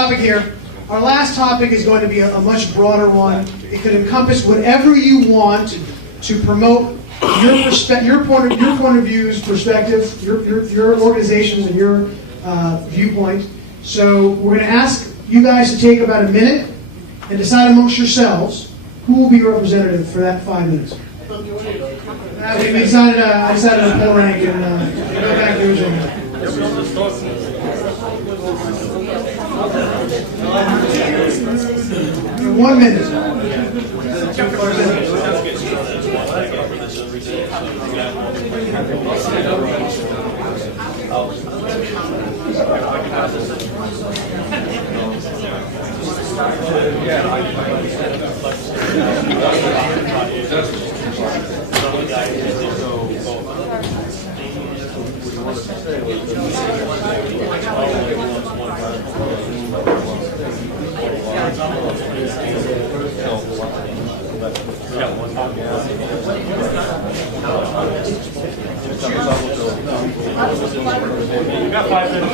topic here. Our last topic is going to be a much broader one. It could encompass whatever you want to promote your point of views, perspectives, your organizations, and your viewpoint. So we're going to ask you guys to take about a minute and decide amongst yourselves who will be your representative for that 5 minutes. I decided to pull rank and go back to the original. 1 minute. You got 5 minutes.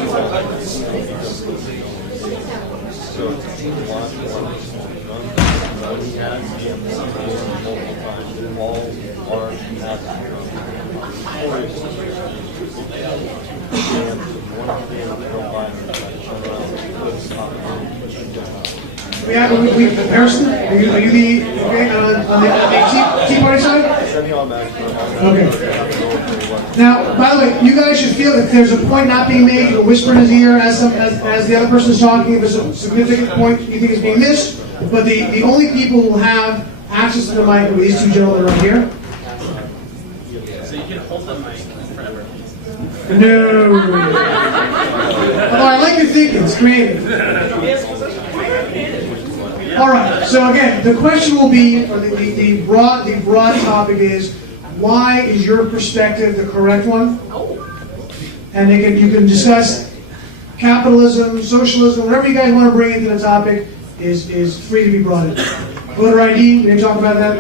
Harrison, are you the on the Tea Party side? Okay. Now, by the way, you guys should feel if there's a point not being made, you can whisper in his ear as the other person is talking. If there's a significant point you think is being missed, but the only people who have access to the mic are these two gentlemen right here. So you can hold the mic forever. No. Although I like your thinking, it's creative. All right. So again, the question will be, or the broad topic is, why is your perspective the correct one? And you can discuss capitalism, socialism, whatever you guys want to bring into the topic is free to be brought in. Voter ID, we didn't talk about that?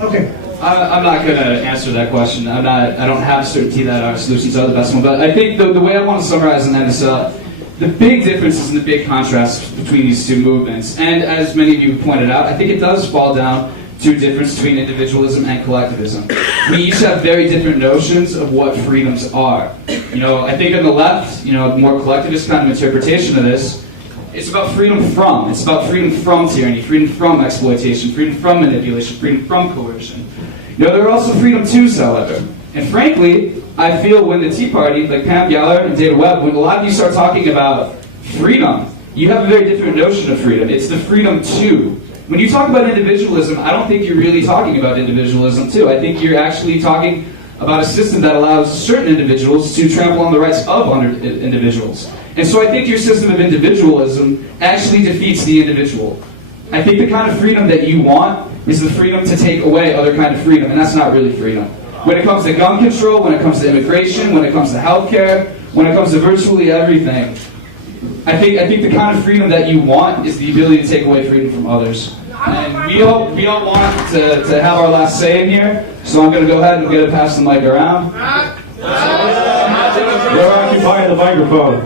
Okay. I'm not going to answer that question. I don't have certainty that our solutions are the best one. But I think the way I want to summarize and end this up, the big differences and the big contrast between these two movements, and as many of you pointed out, I think it does fall down to a difference between individualism and collectivism. We each have very different notions of what freedoms are. I think on the left, more collectivist kind of interpretation of this, it's about freedom from. It's about freedom from tyranny, freedom from exploitation, freedom from manipulation, freedom from coercion. There are also freedom to's, however. And frankly, I feel when the Tea Party, like Pam Geller and Data Webb, when a lot of you start talking about freedom, you have a very different notion of freedom. It's the freedom to. When you talk about individualism, I don't think you're really talking about individualism too. I think you're actually talking about a system that allows certain individuals to trample on the rights of other individuals. And so I think your system of individualism actually defeats the individual. I think the kind of freedom that you want is the freedom to take away other kind of freedom, and that's not really freedom. When it comes to gun control, when it comes to immigration, when it comes to healthcare, when it comes to virtually everything, I think the kind of freedom that you want is the ability to take away freedom from others. And we don't want to have our last say in here, so I'm going to go ahead and I'm going to pass the mic around. They're occupying the microphone.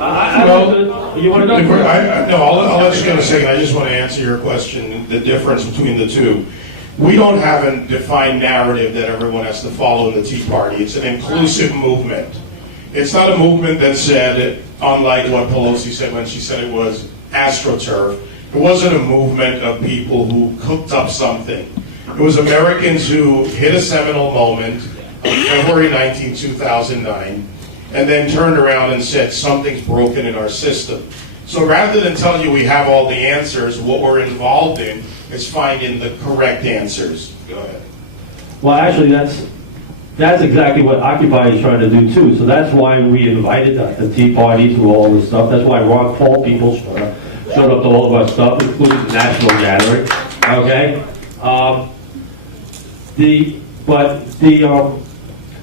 I'll let you go in a second. I just want to answer your question, the difference between the two. We don't have a defined narrative that everyone has to follow in the Tea Party. It's an inclusive movement. It's not a movement that said, unlike what Pelosi said when she said it was AstroTurf, it wasn't a movement of people who cooked up something. It was Americans who hit a seminal moment on February 19, 2009, and then turned around and said, something's broken in our system. So rather than telling you we have all the answers, what we're involved in is finding the correct answers. Go ahead. Well, actually, that's exactly what Occupy is trying to do too. So that's why we invited the Tea Party to all this stuff. That's why Ron Paul people showed up to all of our stuff, including the national gathering. Okay,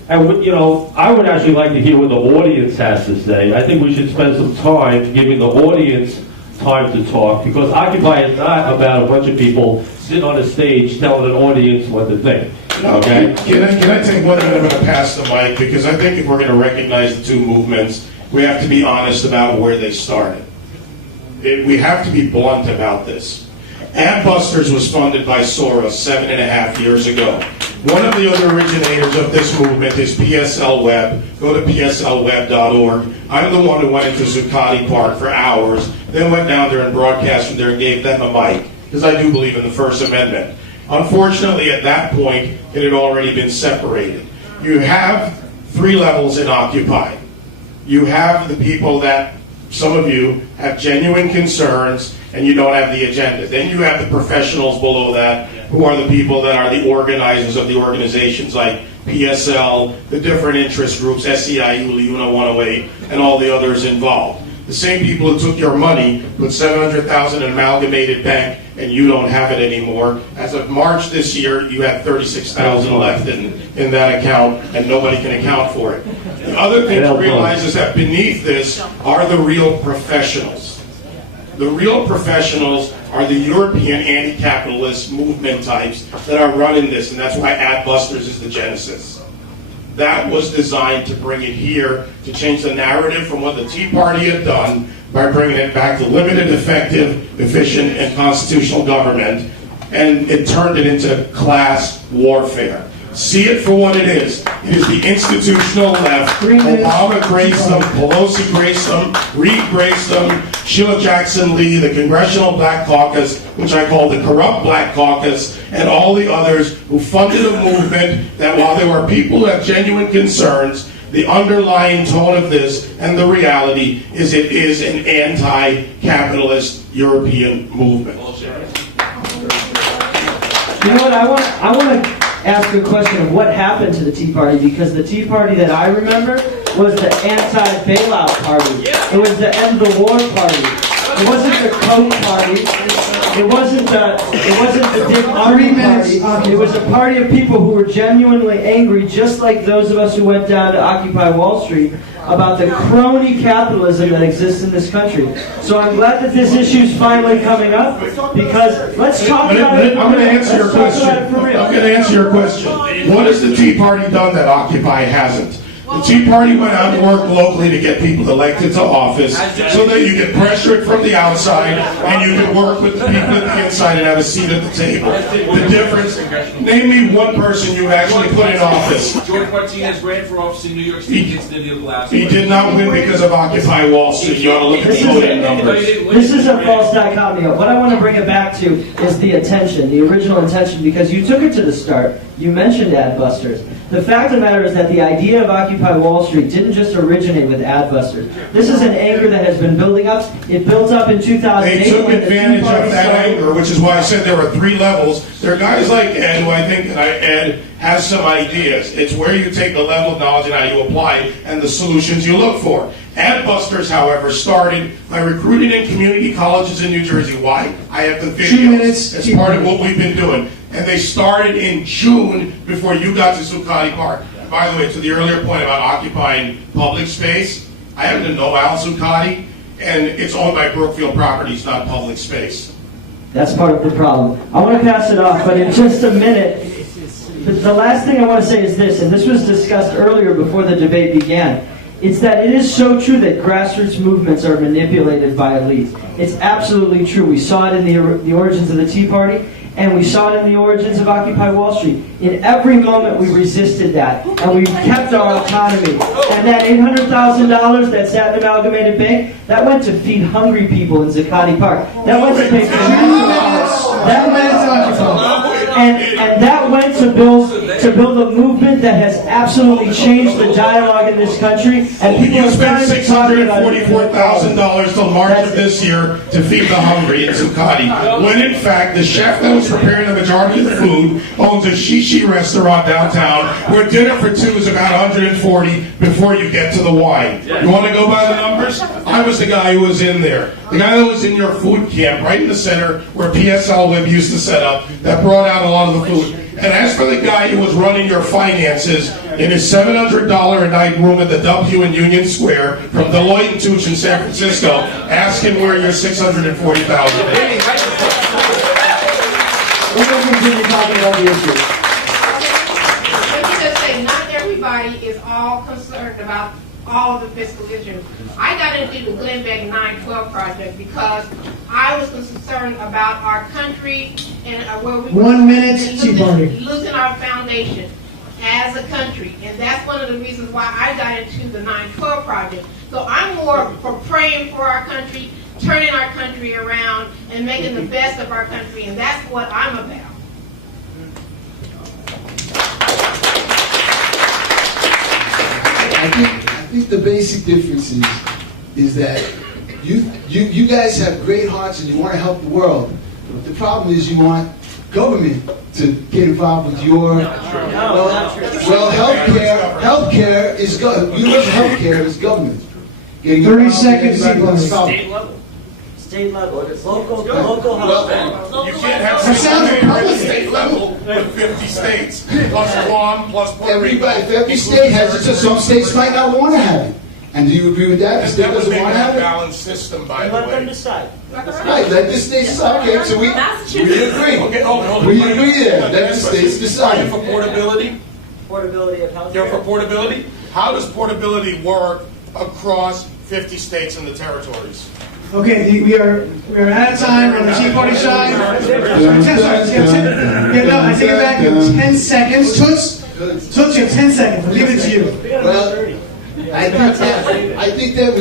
I would actually like to hear what the audience has to say. I think we should spend some time giving the audience time to talk, because Occupy is not about a bunch of people sitting on a stage telling an audience what to think. Okay? Can I take 1 minute? I'm going to pass the mic, because I think if we're going to recognize the two movements, we have to be honest about where they started. we have to be blunt about this. Adbusters was funded by Soros 7.5 years ago. One of the other originators of this movement is PSL Webb. Go to pslweb.org. I'm the one who went into Zuccotti Park for hours, then went down there and broadcast from there and gave them a mic, because I do believe in the First Amendment. Unfortunately, at that point, it had already been separated. You have 3 levels in Occupy. You have the people that, some of you, have genuine concerns and you don't have the agenda. Then you have the professionals below that, who are the people that are the organizers of the organizations like PSL, the different interest groups, SEIU, LIUNA 108, and all the others involved. The same people who took your money, put $700,000 in Amalgamated Bank, and you don't have it anymore. As of March this year, you have $36,000 left in that account, and nobody can account for it. The other thing to realize is that beneath this are the real professionals. The real professionals are the European anti-capitalist movement types that are running this, and that's why Adbusters is the genesis. That was designed to bring it here, to change the narrative from what the Tea Party had done by bringing it back to limited, effective, efficient, and constitutional government, and it turned it into class warfare. See it for what it is. It is the institutional left. Obama graced them, Pelosi graced them, Reid graced them, Sheila Jackson Lee, the Congressional Black Caucus, which I call the corrupt Black Caucus, and all the others who funded a movement that, while there were people who have genuine concerns, the underlying tone of this and the reality is it is an anti-capitalist European movement. You know what, I want to ask a question of what happened to the Tea Party, because the Tea Party that I remember was the anti-bailout party. It was the end the war party. It wasn't the Coke party. It wasn't the Dick Army party. It was a party of people who were genuinely angry, just like those of us who went down to Occupy Wall Street, about the crony capitalism that exists in this country. So I'm glad that this issue is finally coming up, because let's talk about it. I'm going to answer your question. I'm going to answer your question. What has the Tea Party done that Occupy hasn't? The Tea Party went out and worked locally to get people elected to office so that you get pressured from the outside and you can work with the people at the inside and have a seat at the table. The difference, name me one person you actually put in office. George Martinez ran for office in New York State against the last. He did not win because of Occupy Wall Street. You ought to look at the voting numbers. This is a false dichotomy. What I want to bring it back to is the intention, the original intention, because you took it to the start. You mentioned Adbusters. The fact of the matter is that the idea of Occupy Wall Street didn't just originate with Adbusters. This is an anger that has been building up. It built up in 2008. They took advantage of that anger, which is why I said there were 3 levels. There are guys like Ed, who I think Ed has some ideas. It's where you take the level of knowledge and how you apply it and the solutions you look for. Adbusters, however, started by recruiting in community colleges in New Jersey. Why? I have the videos. It's part of what we've been doing. And they started in June before you got to Zuccotti Park. By the way, to the earlier point about occupying public space, I happen to know Al Zuccotti, and it's owned by Brookfield Properties, not public space. That's part of the problem. I want to pass it off, but in just a minute, the last thing I want to say is this, and this was discussed earlier before the debate began. It's that it is so true that grassroots movements are manipulated by elites. It's absolutely true. We saw it in the origins of the Tea Party, and we saw it in the origins of Occupy Wall Street. In every moment we resisted that, and we kept our autonomy. And that $800,000 that sat in Amalgamated Bank, that went to feed hungry people in Zuccotti Park. That went to pay for that went and that went to build a movement that has absolutely changed the dialogue in this country. And people you spent $644,000 till March of this year to feed the hungry in Zuccotti, when in fact the chef that was preparing the majority of the food owns a shishi restaurant downtown where dinner for 2 is about $140 before you get to the wine. You want to go by the numbers? I was the guy who was in there. The guy that was in your food camp right in the center where PSL Webb used to set up that brought out a lot of the food. And as for the guy who was running your finances in his $700 a night room at the W in Union Square from Deloitte and Toots in San Francisco, ask him where your $640,000 is. We're going to continue talking about the issue. Let me just say, not everybody is all concerned about all the fiscal issues. I got into the Glen Beck 912 project because I was concerned about our country and where we 1 minute, Tea Party. losing our foundation as a country. And that's one of the reasons why I got into the 912 project. So I'm more for praying for our country, turning our country around, and making the best of our country. And that's what I'm about. I think the basic difference is that you guys have great hearts and you want to help the world. But the problem is you want government to get involved with your healthcare is universal healthcare is government. 30 seconds, State level. State level. Local health. You can't have That sounds something at the Republican. state level with 50 states, plus Guam, plus Puerto Rico. Every state has it, so some states might not want to have it. And do you agree with that? The state That would doesn't make want to a have it? balanced system, by the Let them way. decide. Right, let the states decide. Okay, so we agree. Okay, hold on. We agree there. Let the states decide. Are you for portability? Portability of health You're for care. portability? How does portability work across 50 states and the territories? Okay, we are out of time on the Tea Party side. I take it back in 10 seconds. Toots, you have 10 seconds. I'll leave it to you. Well, I think that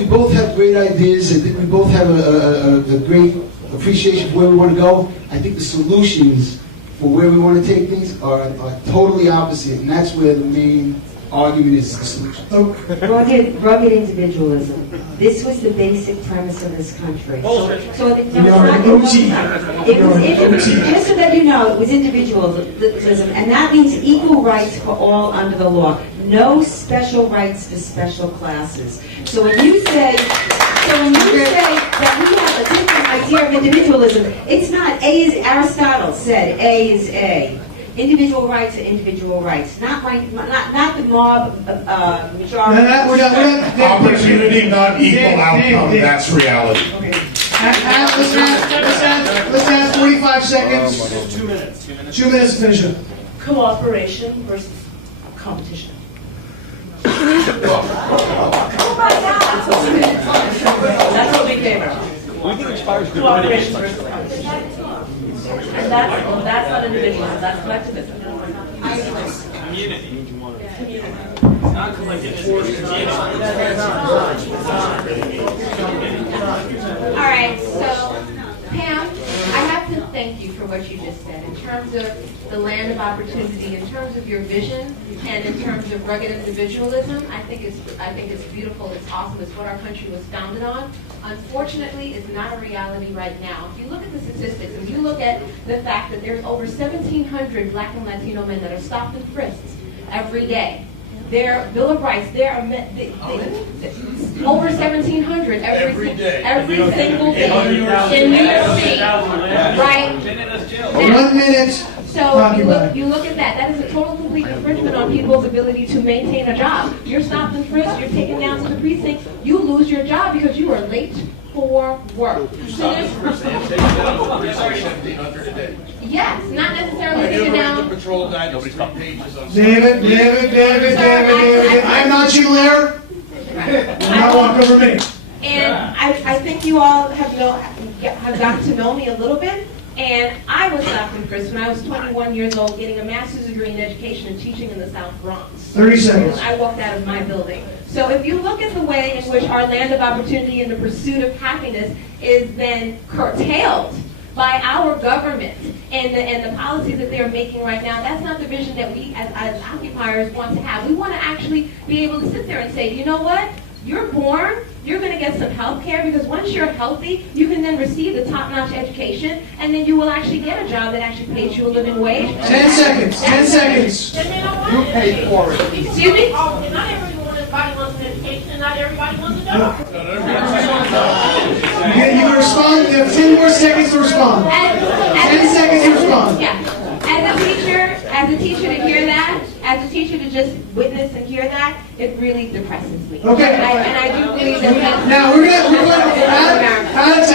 we both have great ideas. I think we both have a great appreciation for where we want to go. I think the solutions for where we want to take things are totally opposite, and that's where the main argument is the solution. Rugged individualism. This was the basic premise of this country. So it's not, just so that you know, it was individualism, and that means equal rights for all under the law. No special rights for special classes. So when you say that we have a different idea of individualism, it's not. A is Aristotle said. A is A. Individual rights are individual rights, not the mob majority. We're done. Opportunity, not equal outcome. That's reality. Okay. Let's add 45 seconds. 2 minutes. 2 minutes to finish it. Cooperation versus competition. Oh my God! That's what we favor. Cooperation versus competition. And that's not individualism, that's collectivism. Community. Community. Not collective, it's community. All right, so Pam, I have to thank you for what you just said in terms of the land of opportunity, in terms of your vision, and in terms of rugged individualism. I think it's beautiful. It's awesome. It's what our country was founded on. Unfortunately, it's not a reality right now. If you look at the statistics, if you look at the fact that there's over 1,700 Black and Latino men that are stopped and frisked every day. Their Bill of Rights, over 1,700 every single day in New York City, right? 1 minute. So you look at that. That is a total complete infringement on people's ability to maintain a job. You're stopped and frisked. You're taken down to the precinct. You lose your job because you are late for work. Yes, not necessarily taken down. Patrol guide, nobody's got pages on. David. I'm not you, Lair. Now walk over me. And I think you all have gotten to know me a little bit. And I was stopped and frisked when I was 21 years old, getting a master's degree in education and teaching in the South Bronx. 30 seconds. I walked out of my building. So if you look at the way in which our land of opportunity and the pursuit of happiness is then curtailed by our government and the policies that they're making right now, that's not the vision that we as occupiers want to have. We want to actually be able to sit there and say, you know what? You're born, you're going to get some health care, because once you're healthy, you can then receive the top-notch education, and then you will actually get a job that actually pays you a living wage. 10 seconds. 10 seconds. You pay for it. Excuse me? Not everybody wants an education, not everybody wants a job. You can respond. You have 10 more seconds to respond. 10 seconds to respond. Yeah. As a teacher to hear that, as a teacher to just witness and hear that, it really depresses me. Okay. And I do believe that. Now we're gonna out of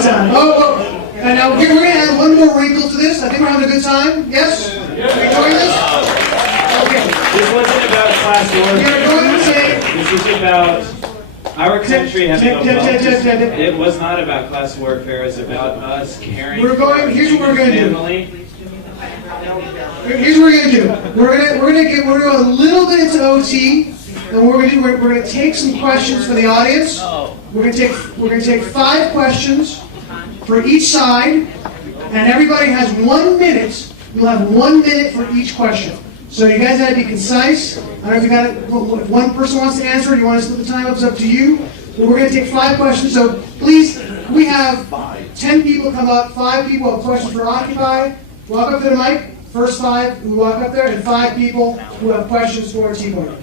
time. Oh. And now we're gonna add one more wrinkle to this. I think we're having a good time. Yes. Are you enjoying this? Okay. This wasn't about class order. We are going to is about our country having a moment. It was not about class warfare. It's about us caring. Here's what we're going to do. family. Here's what we're going to do. We're going to go a little bit into OT, and we're going to take some questions from the audience. We're going to take 5 questions for each side, and everybody has 1 minute. You'll have 1 minute for each question. So you guys got to be concise. I don't know if you got it. If one person wants to answer, you want to split the time up, it's up to you. But we're going to take 5 questions. So please, we have 10 people come up. 5 people have questions for Occupy. Walk up to the mic. First 5 who walk up there, and 5 people who have questions for Tea Party.